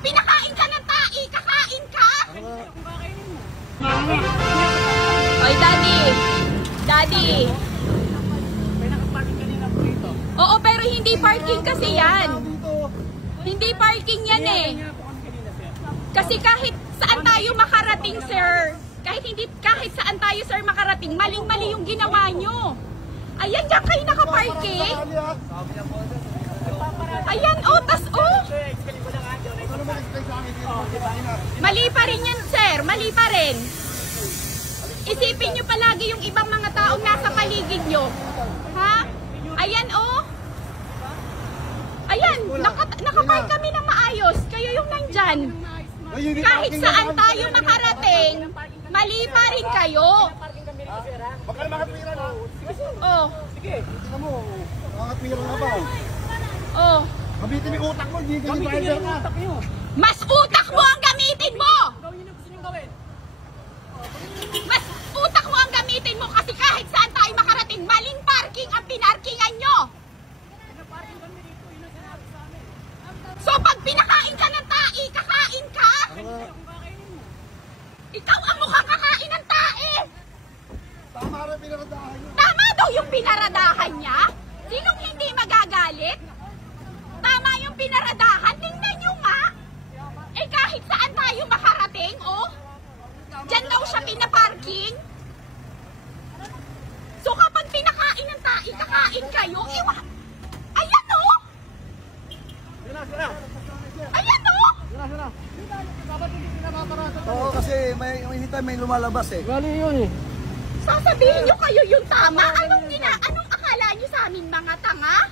pinakain ka ng tai, kakain ka? Oy, Daddy! Daddy! Oo, pero hindi parking kasi yan. Hindi parking yan eh. Kasi kahit saan tayo makarating, sir. Kahit saan tayo, sir, makarating, maling-mali yung ginawa nyo. Ayan, dyan kayo nakaparking. Ayan, oh, tas, oh. Mali pa rin yan, sir. Mali pa rin. Isipin nyo palagi yung ibang mga taong nasa paligid nyo. Ha? Ayan, oh. Ayan, nakapark kami ng maayos. Kayo yung nandyan. Kahit saan tayo nakarating, mali pa rin kayo. Baka naman katwiran ha. Oh. Sige. Tingnan mo, mga katwiran na ba? Oh. Gamitin yung utak mo, hindi ka driver na. Mas utak mo ang gamitin mo! Mas utak mo ang gamitin mo kasi kahit saan tayo makarating, maling parking ang pinarkingan nyo! So pag pinakain ka ng tai, kakain ka? Ikaw ang mukhang kakain ng tai! Tama rin pinaradahan nyo. Tama daw yung pinaradahan niya? Sinong hindi magagalit? Tama yung pinaradahan, tingnan nyo nga! Eh kahit saan tayo makarating, oh! Diyan daw siya pinaparking. So kapag pinakain ng tai, kakain kayo, iwan. Ayan oh! Ayan oh! Oo, kasi may lumalabas eh. Gali yun eh. Sasabihin nyo kayo yung tama? Anong akala nyo sa amin mga tanga?